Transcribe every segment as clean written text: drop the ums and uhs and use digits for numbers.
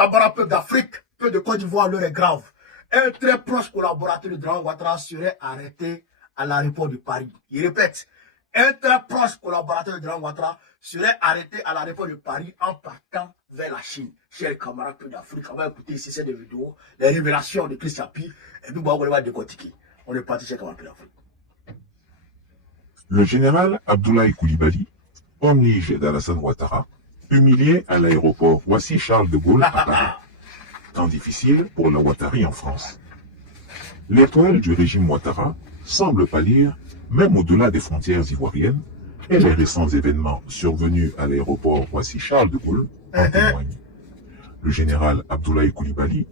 camarades peuple d'Afrique, peuple de Côte d'Ivoire, l'heure est grave. Un très proche collaborateur de Draman Ouattara serait arrêté à l'aéroport de Paris. Il répète, un très proche collaborateur de Draman Ouattara serait arrêté à l'aéroport de Paris en partant vers la Chine. Chers camarades peuple d'Afrique, on va écouter ici cette vidéo, les révélations de Chris Chapi, et puis on va décortiquer. On est parti chez camarades peuple d'Afrique. Le général Abdoulaye Coulibaly, homme lige d'Alassane Ouattara, humilié à l'aéroport Roissy-Charles de Gaulle à Paris. Temps difficile pour la Ouattari en France. L'étoile du régime Ouattara semble pâlir, même au-delà des frontières ivoiriennes, et les récents événements survenus à l'aéroport Roissy-Charles de Gaulle en témoignent. Le général Abdoulaye Coulibaly,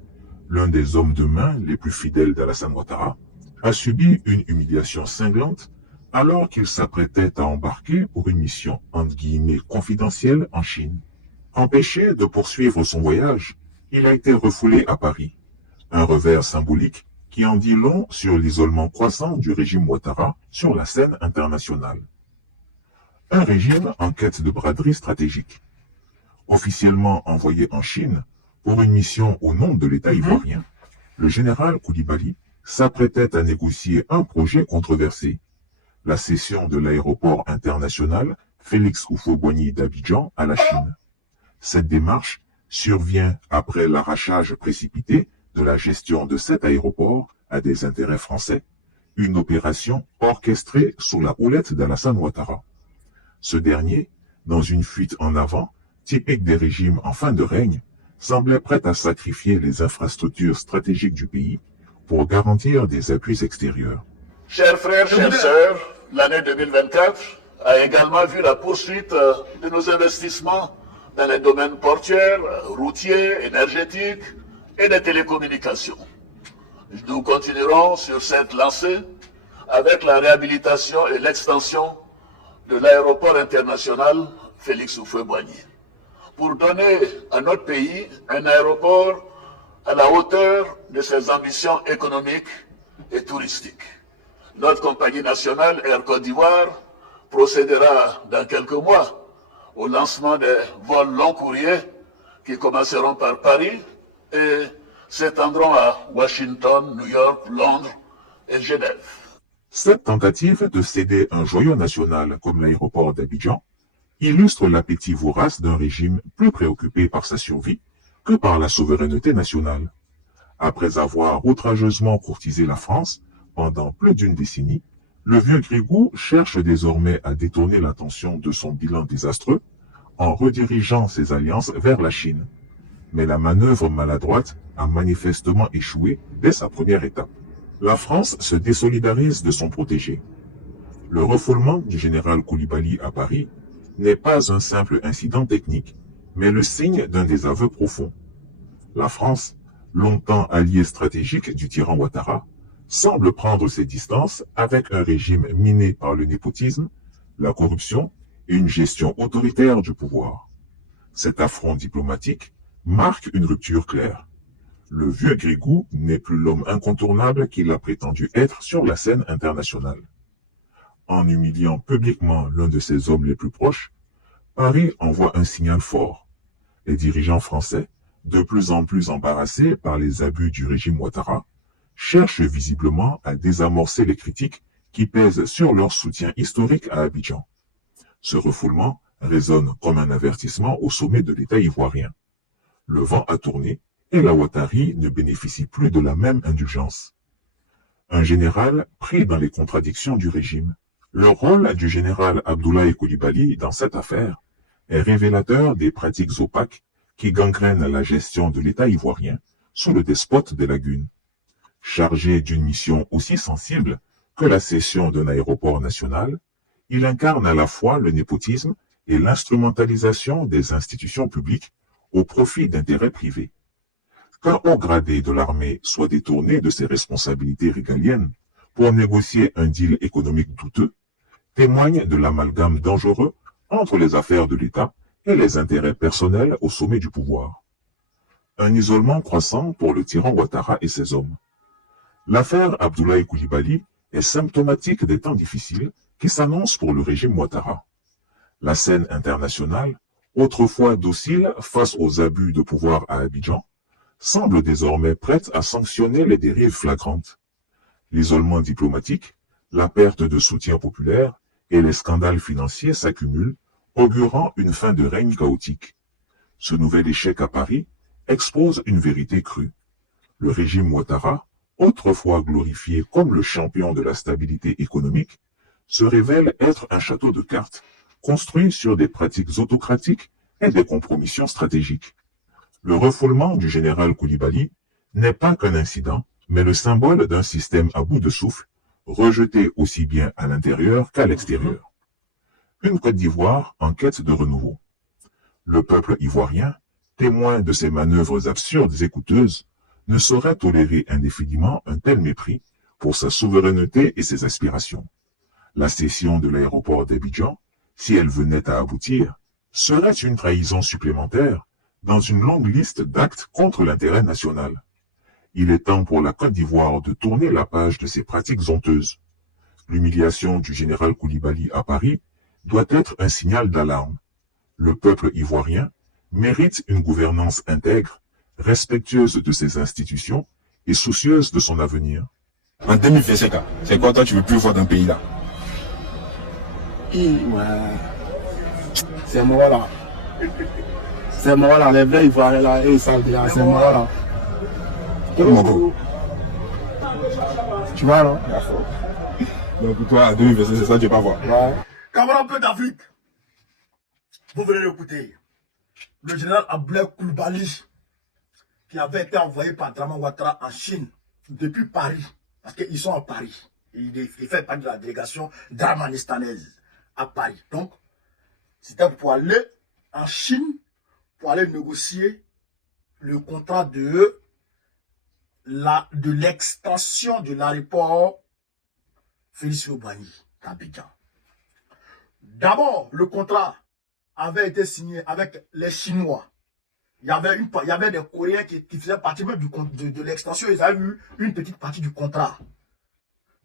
l'un des hommes de main les plus fidèles d'Alassane Ouattara, a subi une humiliation cinglante alors qu'il s'apprêtait à embarquer pour une mission entre guillemets confidentielle en Chine. Empêché de poursuivre son voyage, il a été refoulé à Paris, un revers symbolique qui en dit long sur l'isolement croissant du régime Ouattara sur la scène internationale. Un régime en quête de braderie stratégique. Officiellement envoyé en Chine pour une mission au nom de l'État ivoirien, le général Coulibaly s'apprêtait à négocier un projet controversé, la cession de l'aéroport international Félix Houphouët-Boigny d'Abidjan à la Chine. Cette démarche survient après l'arrachage précipité de la gestion de cet aéroport à des intérêts français, une opération orchestrée sous la houlette d'Alassane Ouattara. Ce dernier, dans une fuite en avant, typique des régimes en fin de règne, semblait prêt à sacrifier les infrastructures stratégiques du pays pour garantir des appuis extérieurs. Chers frères, chères sœurs, l'année 2024 a également vu la poursuite de nos investissements dans les domaines portuaires, routiers, énergétiques et des télécommunications. Nous continuerons sur cette lancée avec la réhabilitation et l'extension de l'aéroport international Félix Houphouët-Boigny pour donner à notre pays un aéroport à la hauteur de ses ambitions économiques et touristiques. Notre compagnie nationale Air Côte d'Ivoire procédera dans quelques mois au lancement des vols long courriers qui commenceront par Paris et s'étendront à Washington, New York, Londres et Genève. Cette tentative de céder un joyau national comme l'aéroport d'Abidjan illustre l'appétit vorace d'un régime plus préoccupé par sa survie que par la souveraineté nationale. Après avoir outrageusement courtisé la France pendant plus d'une décennie, le vieux Grigou cherche désormais à détourner l'attention de son bilan désastreux en redirigeant ses alliances vers la Chine. Mais la manœuvre maladroite a manifestement échoué dès sa première étape. La France se désolidarise de son protégé. Le refoulement du général Coulibaly à Paris n'est pas un simple incident technique, mais le signe d'un désaveu profond. La France, longtemps alliée stratégique du tyran Ouattara, semble prendre ses distances avec un régime miné par le népotisme, la corruption et une gestion autoritaire du pouvoir. Cet affront diplomatique marque une rupture claire. Le vieux Grigou n'est plus l'homme incontournable qu'il a prétendu être sur la scène internationale. En humiliant publiquement l'un de ses hommes les plus proches, Paris envoie un signal fort. Les dirigeants français, de plus en plus embarrassés par les abus du régime Ouattara, cherchent visiblement à désamorcer les critiques qui pèsent sur leur soutien historique à Abidjan. Ce refoulement résonne comme un avertissement au sommet de l'État ivoirien. Le vent a tourné et la Ouattari ne bénéficie plus de la même indulgence. Un général pris dans les contradictions du régime. Le rôle du général Abdoulaye Coulibaly dans cette affaire est révélateur des pratiques opaques qui gangrènent la gestion de l'État ivoirien sous le despote des lagunes. Chargé d'une mission aussi sensible que la cession d'un aéroport national, il incarne à la fois le népotisme et l'instrumentalisation des institutions publiques au profit d'intérêts privés. Qu'un haut gradé de l'armée soit détourné de ses responsabilités régaliennes pour négocier un deal économique douteux témoigne de l'amalgame dangereux entre les affaires de l'État et les intérêts personnels au sommet du pouvoir. Un isolement croissant pour le tyran Ouattara et ses hommes. L'affaire Abdoulaye Coulibaly est symptomatique des temps difficiles qui s'annoncent pour le régime Ouattara. La scène internationale, autrefois docile face aux abus de pouvoir à Abidjan, semble désormais prête à sanctionner les dérives flagrantes. L'isolement diplomatique, la perte de soutien populaire et les scandales financiers s'accumulent, augurant une fin de règne chaotique. Ce nouvel échec à Paris expose une vérité crue. Le régime Ouattara, autrefois glorifié comme le champion de la stabilité économique, se révèle être un château de cartes, construit sur des pratiques autocratiques et des compromissions stratégiques. Le refoulement du général Koulibaly n'est pas qu'un incident, mais le symbole d'un système à bout de souffle, rejeté aussi bien à l'intérieur qu'à l'extérieur. Une Côte d'Ivoire en quête de renouveau. Le peuple ivoirien, témoin de ces manœuvres absurdes et coûteuses, ne saurait tolérer indéfiniment un tel mépris pour sa souveraineté et ses aspirations. La cession de l'aéroport d'Abidjan, si elle venait à aboutir, serait une trahison supplémentaire dans une longue liste d'actes contre l'intérêt national. Il est temps pour la Côte d'Ivoire de tourner la page de ces pratiques honteuses. L'humiliation du général Koulibaly à Paris doit être un signal d'alarme. Le peuple ivoirien mérite une gouvernance intègre, respectueuse de ses institutions et soucieuse de son avenir. En 2025, c'est quoi toi tu veux plus voir d'un pays là? C'est moi là. C'est moi là, les vrais Ivoiriens là, et ça là, c'est moi là. Tu vois non? Donc pour toi, en 2025, c'est ça que tu veux pas voir. Ouais. Camarades peu d'Afrique, vous venez d'écouter le général Abdoulaye Coulibaly, qui avait été envoyé par Draman Ouattara en Chine depuis Paris, parce qu'ils sont à Paris. Il fait partie de la délégation dramanistanaise à Paris. Donc, c'était pour aller en Chine, pour aller négocier le contrat de l'extension de l'aéroport Félix Houphouët-Boigny d'Abidjan. D'abord, le contrat avait été signé avec les Chinois. Il y avait des Coréens qui faisaient partie même de l'extension. Ils avaient eu une petite partie du contrat.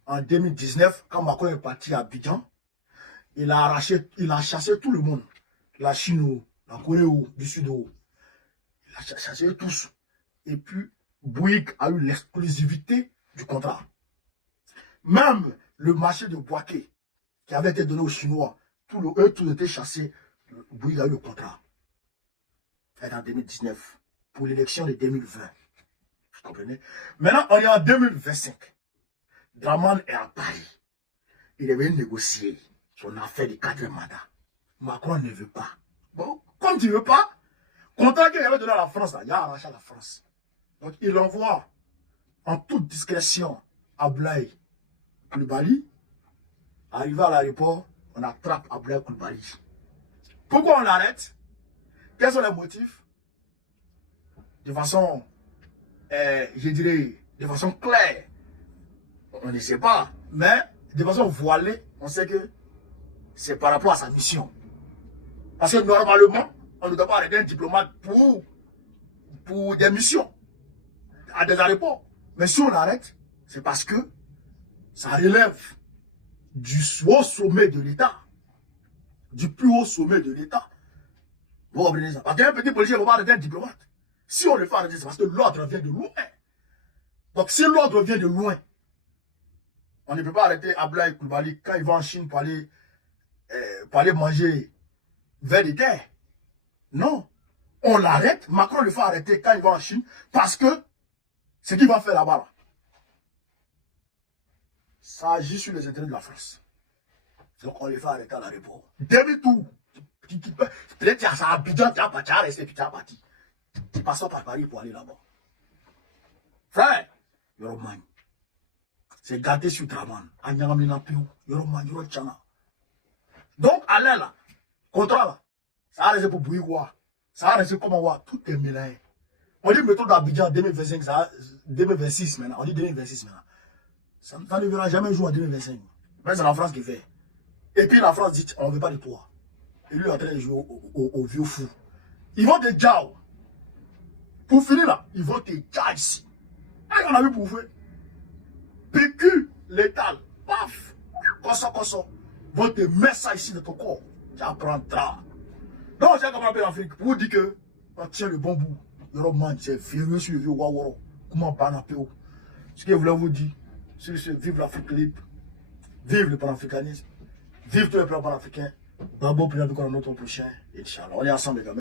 En 2019, quand Macron est parti à Abidjan, il a chassé tout le monde. La Chine, la Corée du Sud. Il a chassé tous. Et puis, Bouygues a eu l'exclusivité du contrat. Même le marché de Boaké, qui avait été donné aux Chinois, eux tous étaient chassés. Bouygues a eu le contrat. En 2019, pour l'élection de 2020. Vous comprenez? Maintenant, on est en 2025. Draman est à Paris. Il est venu négocier son affaire de 4 mandats. Macron ne veut pas. Bon, comme tu ne veux pas, contrat qu'il avait donné à la France, là, il a arraché à la France. Donc, il envoie en toute discrétion Abdoulaye Coulibaly. Arrivé à l'aéroport, on attrape Abdoulaye Coulibaly. Pourquoi on l'arrête? Quels sont les motifs? De façon, je dirais, de façon claire, on ne sait pas. Mais de façon voilée, on sait que c'est par rapport à sa mission. Parce que normalement, on ne doit pas arrêter un diplomate pour des missions à des aéroports. Mais si on l'arrête, c'est parce que ça relève du haut sommet de l'État. Du plus haut sommet de l'État. Vous comprenez ça? Parce qu'un petit policier ne va pas arrêter un diplomate. Si on le fait arrêter, c'est parce que l'ordre vient de loin. Donc si l'ordre vient de loin, on ne peut pas arrêter Abdoulaye Coulibaly quand il va en Chine pour aller manger vers des terres. Non. On l'arrête, Macron le fait arrêter quand il va en Chine parce que ce qu'il va faire là-bas, là, ça agit sur les intérêts de la France. Donc on le fait arrêter à l'aéroport. Début tout. Peut-être qu'il y a ça à Abidjan, tu as resté, puis tu as parti. Tu passes par Paris pour aller là-bas. Frère, Yoroman, c'est gâté sur Draman. Yoroman, Yorochana. Donc, allez là, contrat là, ça a resté pour Bouygues, ça a resté comme on tout est mélangé. On dit méthode d'Abidjan 2025, 2026 maintenant, on dit 2026 maintenant. Ça ne verra jamais jouer en 2025. Mais c'est la France qui fait. Et puis la France dit, on ne veut pas de toi. Et lui est en train de jouer au vieux fou. Ils vont te dire, pour finir là, ils vont te dire ici. Et on a vu pour vous. PQ, létal, paf, comme ça, vont te mettre ça ici de ton corps. Tu apprendras. Donc, c'est comme on appelle l'Afrique. Pour vous dire que on tient le bon bout. L'Europe, c'est vieux sur le vieux Waworo. Comment Banapéo. Ce que je voulais vous dire, c'est vive l'Afrique libre. Vive le panafricanisme. Vive tous les plans panafricains. Babo, puis on a notre prochain. Inch'Allah. On est ensemble, les gars.